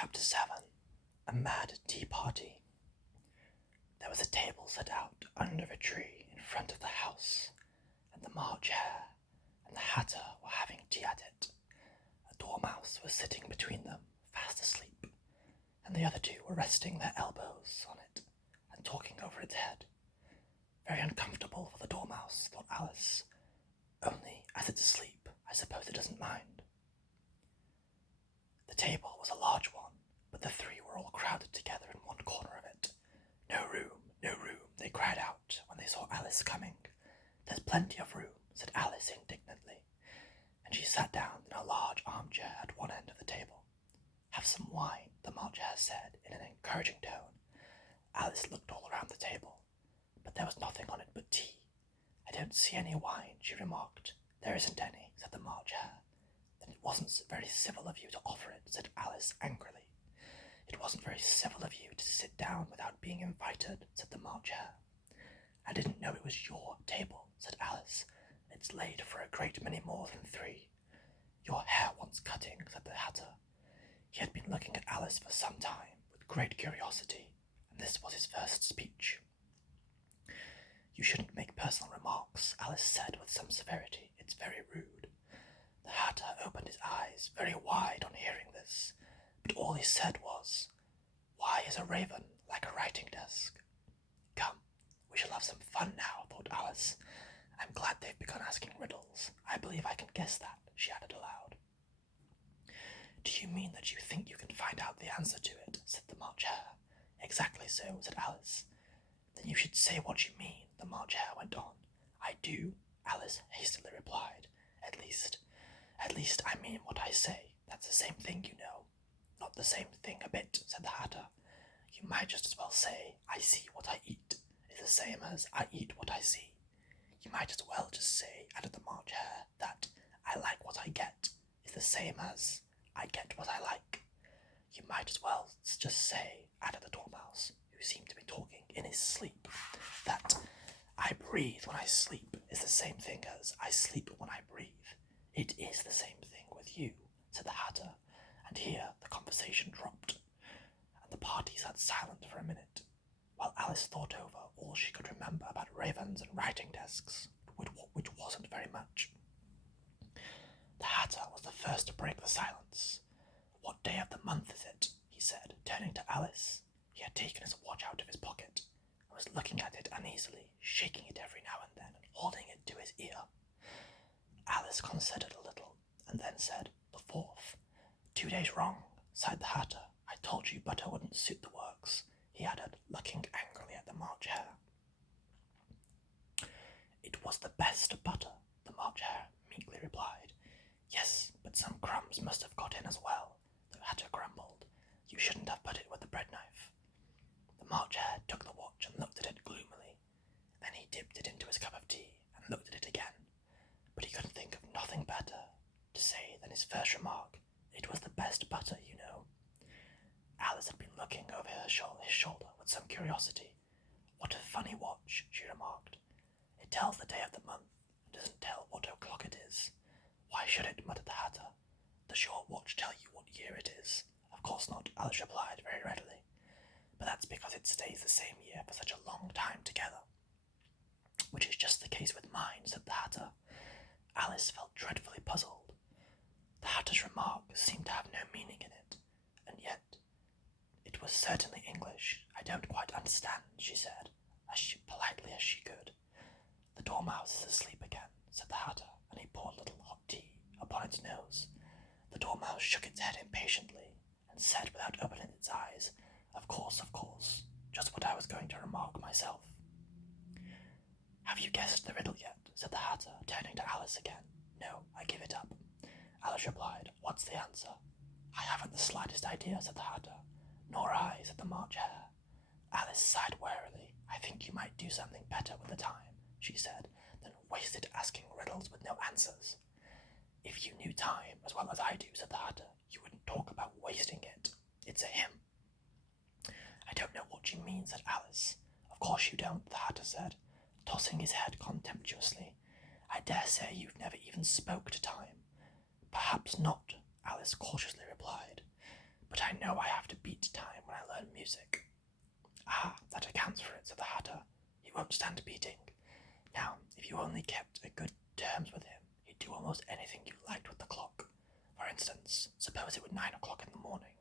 Chapter 7. A Mad Tea Party. There was a table set out under a tree in front of the house, and the March Hare and the Hatter were having tea at it. A dormouse was sitting between them, fast asleep, and the other two were resting their elbows on it and talking over its head. Very uncomfortable for the dormouse, thought Alice. Only, as it's asleep, I suppose it doesn't mind. The table was a large one, but the three were all crowded together in one corner of it. No room, no room, they cried out when they saw Alice coming. There's plenty of room, said Alice indignantly, and she sat down in a large armchair at one end of the table. Have some wine, the March Hare said in an encouraging tone. Alice looked all around the table, but there was nothing on it but tea. I don't see any wine, she remarked. There isn't any, said the March Hare. Then it wasn't very civil of you to offer it, said Alice angrily. It wasn't very civil of you to sit down without being invited, said the March Hare. I didn't know it was your table, said Alice. It's laid for a great many more than three. Your hair wants cutting, said the Hatter. He had been looking at Alice for some time, with great curiosity, and this was his first speech. You shouldn't make personal remarks, Alice said with some severity. It's very rude. The Hatter opened his eyes very wide on hearing this, but all he said was, Why is a raven like a writing desk? Come, we shall have some fun now, thought Alice. I'm glad they've begun asking riddles. I believe I can guess that, she added aloud. Do you mean that you think you can find out the answer to it? Said the March Hare. Exactly so, said Alice. Then you should say what you mean, the March Hare went on. I do, Alice hastily replied. At least I mean what I say. That's the same thing, you know. Not the same thing a bit, said the Hatter. You might just as well say, I see what I eat, is the same as I eat what I see. You might as well just say, added the March Hare, that I like what I get, is the same as I get what I like. You might as well just say, added the Dormouse, who seemed to be talking in his sleep, that I breathe when I sleep is the same thing as I sleep when I breathe. It is the same thing with you, said the Hatter, and here the conversation dropped, and the party sat silent for a minute, while Alice thought over all she could remember about ravens and writing desks, which wasn't very much. The Hatter was the first to break the silence. What day of the month is it? He said, turning to Alice. He had taken his watch out of his pocket and was looking at it uneasily, shaking it every now and then and holding it to his ear. Alice considered a little, and then said, The 4th. 2 days wrong, sighed the Hatter. I told you butter wouldn't suit the works, he added, looking angrily at the March Hare. It was the best butter, the March Hare meekly replied. Yes, but some crumbs must have got in as well, the Hatter grumbled. You shouldn't have put it with the bread knife. The March Hare took the watch and looked at it gloomily. Then he dipped it into his cup of tea and looked at it again. But he could think of nothing better to say than his first remark. It was the best butter, you know. Alice had been looking over his shoulder with some curiosity. What a funny watch, she remarked. It tells the day of the month and doesn't tell what o'clock it is. Why should it, muttered the Hatter. Does your watch tell you what year it is? Of course not, Alice replied very readily. But that's because it stays the same year for such a long time together. Which is just the case with mine, said the Hatter. Alice felt dreadfully puzzled. The Hatter's remark seemed to have no meaning in it, and yet it was certainly English. I don't quite understand, she said, as politely as she could. The Dormouse is asleep again, said the Hatter, and he poured a little hot tea upon its nose. The Dormouse shook its head impatiently, and said without opening its eyes, Of course, just what I was going to remark myself. Have you guessed the riddle yet? Said the Hatter, turning to Alice again. No, I give it up. Alice replied, What's the answer? I haven't the slightest idea, said the Hatter. Nor I, said the March Hare. Alice sighed wearily. I think you might do something better with the time, she said, than waste it asking riddles with no answers. If you knew time as well as I do, said the Hatter, you wouldn't talk about wasting it. It's a hymn. I don't know what you mean, said Alice. Of course you don't, the Hatter said, tossing his head contemptuously. I dare say you've never even spoke to time. Perhaps not, Alice cautiously replied. but I know I have to beat time when I learn music. Ah, that accounts for it, said the Hatter. He won't stand beating. Now, if you only kept a good terms with him, he'd do almost anything you liked with the clock. For instance, suppose it were 9 o'clock in the morning,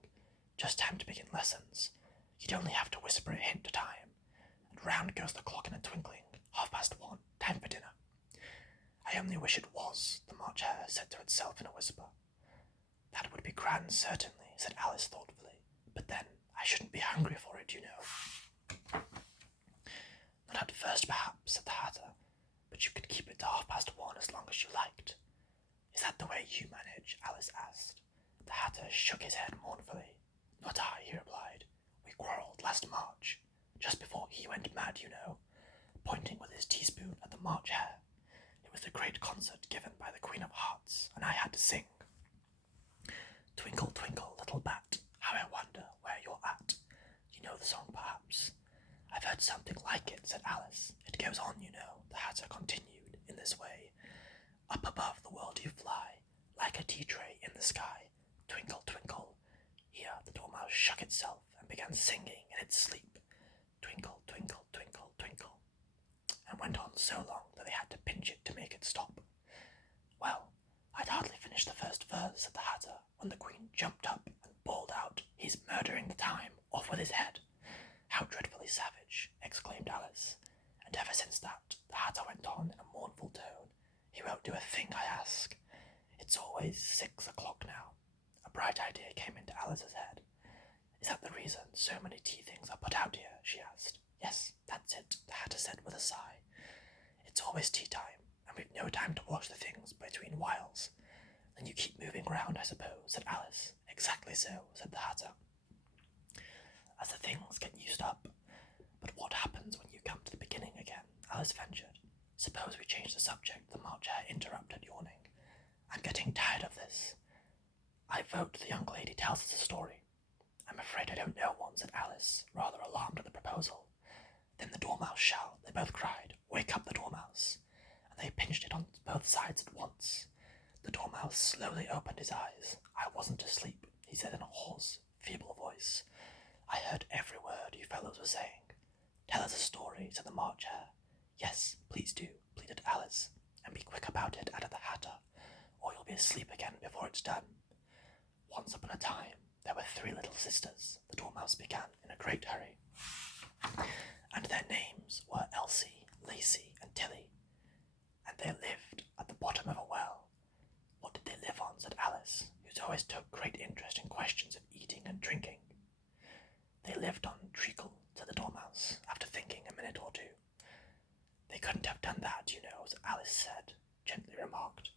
just time to begin lessons. You'd only have to whisper a hint to time, and round goes the clock in a twinkling. 1:30, time for dinner. I only wish it was, the March Hare said to itself in a whisper. That would be grand, certainly, said Alice thoughtfully, but then I shouldn't be hungry for it, you know. Not at first, perhaps, said the Hatter, but you could keep it to 1:30 as long as you liked. Is that the way you manage? Alice asked. The Hatter shook his head mournfully. Not I, he replied. We quarrelled last March, just before he went mad, you know, pointing with his teaspoon at the March Hare. It was the great concert given by the Queen of Hearts, and I had to sing. Twinkle, twinkle, little bat, how I wonder where you're at. You know the song, perhaps? I've heard something like it, said Alice. It goes on, you know, the Hatter continued, in this way. Up above the world you fly, like a tea-tray in the sky. Twinkle, twinkle. Here the Dormouse shook itself and began singing in its sleep. Twinkle, twinkle, twinkle, twinkle. And went on so long that they had to pinch it to make it stop. Well, I'd hardly finished the first verse, said the Hatter, when the Queen jumped up and bawled out, He's murdering the time, off with his head. How dreadfully savage, exclaimed Alice. And ever since that, the Hatter went on in a mournful tone, He won't do a thing I ask. It's always 6 o'clock now. A bright idea came into Alice's head. Is that the reason so many tea things are put out here? She asked. Yes, that's it, the Hatter said with a sigh. It's always tea time, and we've no time to wash the things between whiles. Then you keep moving round, I suppose, said Alice. Exactly so, said the Hatter. As the things get used up. But what happens when you come to the beginning again? Alice ventured. Suppose we change the subject, the March Hare interrupted, yawning. I'm getting tired of this. I vote the young lady tells us a story. I'm afraid I don't know one, said Alice, rather alarmed at the proposal. Then the Dormouse shall, they both cried. Wake up the Dormouse. And they pinched it on both sides at once. The Dormouse slowly opened his eyes. I wasn't asleep, he said in a hoarse, feeble voice. I heard every word you fellows were saying. Tell us a story, said the March Hare. Yes, please do, pleaded Alice. And be quick about it, added the Hatter, or you'll be asleep again before it's done. Once upon a time, there were 3 little sisters, the Dormouse began in a great hurry. And their names were Elsie, Lacey, and Tilly. And they lived at the bottom of a well. What did they live on, said Alice, who always took great interest in questions of eating and drinking. They lived on treacle, said the Dormouse, after thinking a minute or two. They couldn't have done that, you know, as Alice said, gently remarked.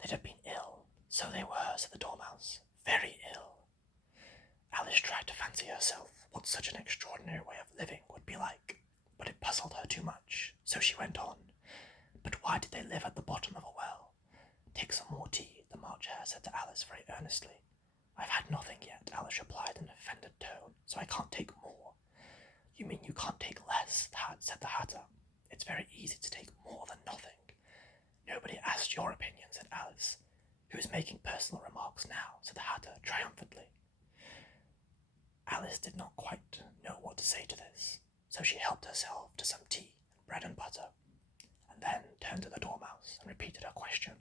They'd have been ill. So they were, said the Dormouse, very ill. Alice tried to fancy herself what such an extraordinary way of living would be like, but it puzzled her too much, so she went on. But why did they live at the bottom of a well? Take some more tea, the March Hare said to Alice very earnestly. I've had nothing yet, Alice replied in an offended tone, so I can't take more. You mean you can't take less, said the Hatter. It's very easy to take more than nothing. Nobody asked your opinion, said Alice. Who's making personal remarks now, said the Hatter triumphantly. Alice did not quite know what to say to this, so she helped herself to some tea and bread and butter, and then turned to the Dormouse and repeated her question.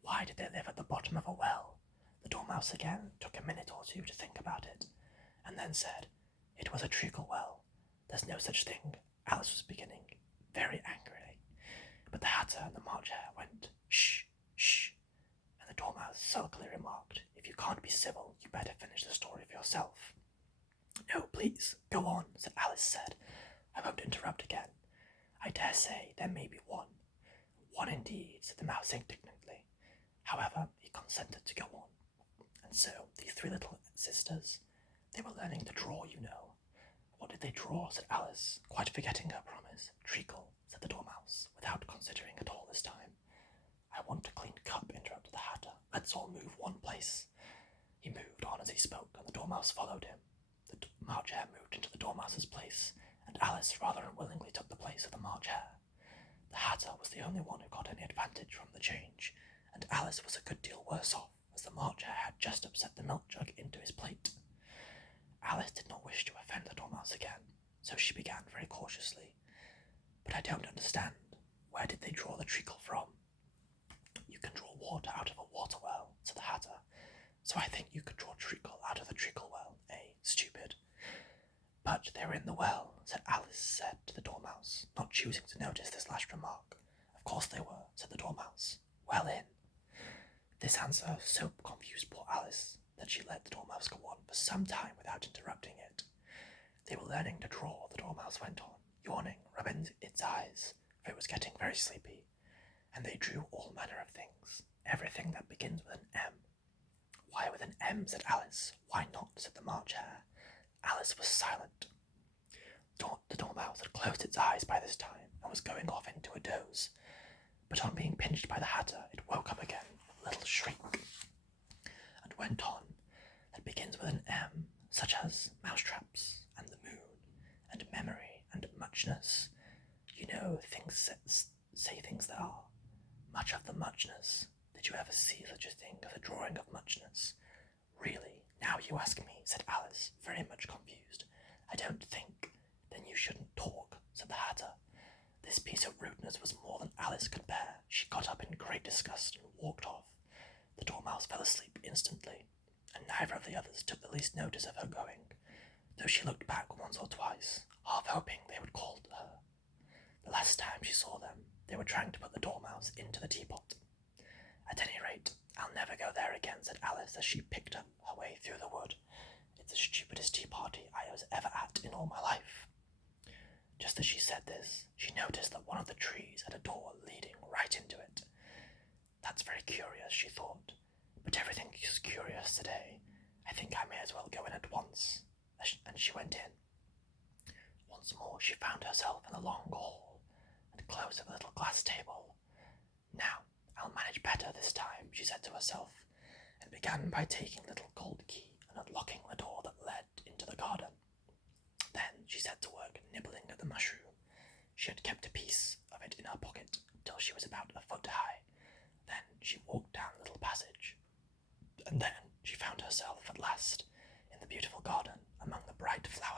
Why did they live at the bottom of a well? The Dormouse again took a minute or two to think about it, and then said, It was a treacle well. There's no such thing. Alice was beginning, very angrily, but the Hatter and the March Hare went, Shh, shh, and the Dormouse sulkily remarked, If you can't be civil, you better finish the story for yourself. No, please, go on, said Alice said. I won't interrupt again. I dare say there may be one. One indeed, said the Mouse indignantly. However, he consented to go on. And so, these 3 little sisters, they were learning to draw, you know. What did they draw, said Alice, quite forgetting her promise. Treacle, said the Dormouse, without considering at all this time. I want a clean cup, interrupted the Hatter. Let's all move one place. He moved on as he spoke, and the Dormouse followed him. The March Hare moved into the Dormouse's place, and Alice rather unwillingly took the place of the March Hare. The Hatter was the only one who got any advantage from the change, and Alice was a good deal worse off, as the March Hare had just upset the milk jug into his plate. Alice did not wish to offend the Dormouse again, so she began very cautiously. "But I don't understand. Where did they draw the treacle from?" "You can draw water out of a water well," said the Hatter, "so I think you could draw treacle out of the treacle well, eh, stupid?" "But they were in the well," said the Dormouse, not choosing to notice this last remark. "Of course they were," said the Dormouse. "Well in." This answer so confused poor Alice that she let the Dormouse go on for some time without interrupting it. "They were learning to draw," the Dormouse went on, yawning, rubbing its eyes, for it was getting very sleepy, "and they drew all manner of things, everything that begins with an M." "Why with an M?" said Alice. "Why not?" said the March Hare. Alice was silent. The Dormouse had closed its eyes by this time and was going off into a doze, but on being pinched by the Hatter it woke up again with a little shriek, and went on. "That begins with an M, such as mousetraps, and the moon, and memory, and muchness. You know, things say things that are. Much of the muchness. Did you ever see such a thing as a drawing of muchness?" "Really, now you ask me," said Alice, very much confused. "I don't think." "Then you shouldn't talk," said the Hatter. This piece of rudeness was more than Alice could bear. She got up in great disgust and walked off. The Dormouse fell asleep instantly, and neither of the others took the least notice of her going, though she looked back once or twice, half hoping they would call to her. The last time she saw them, they were trying to put the Dormouse into the teapot. "At any rate, I'll never go there again," said Alice as she picked up her way through the wood. "It's the stupidest tea party I was ever at in all my life." Just as she said this, she noticed that one of the trees had a door leading right into it. "That's very curious," she thought, "but everything is curious today. I think I may as well go in at once." And she went in. Once more she found herself in a long hall, and close to a little glass table. "Now, I'll manage better this time," she said to herself, and began by taking a little gold key and unlocking the door that led into the garden. Then she set to work nibbling at the mushroom. She had kept a piece of it in her pocket till she was about a foot high. Then she walked down a little passage, and then she found herself at last in the beautiful garden among the bright flowers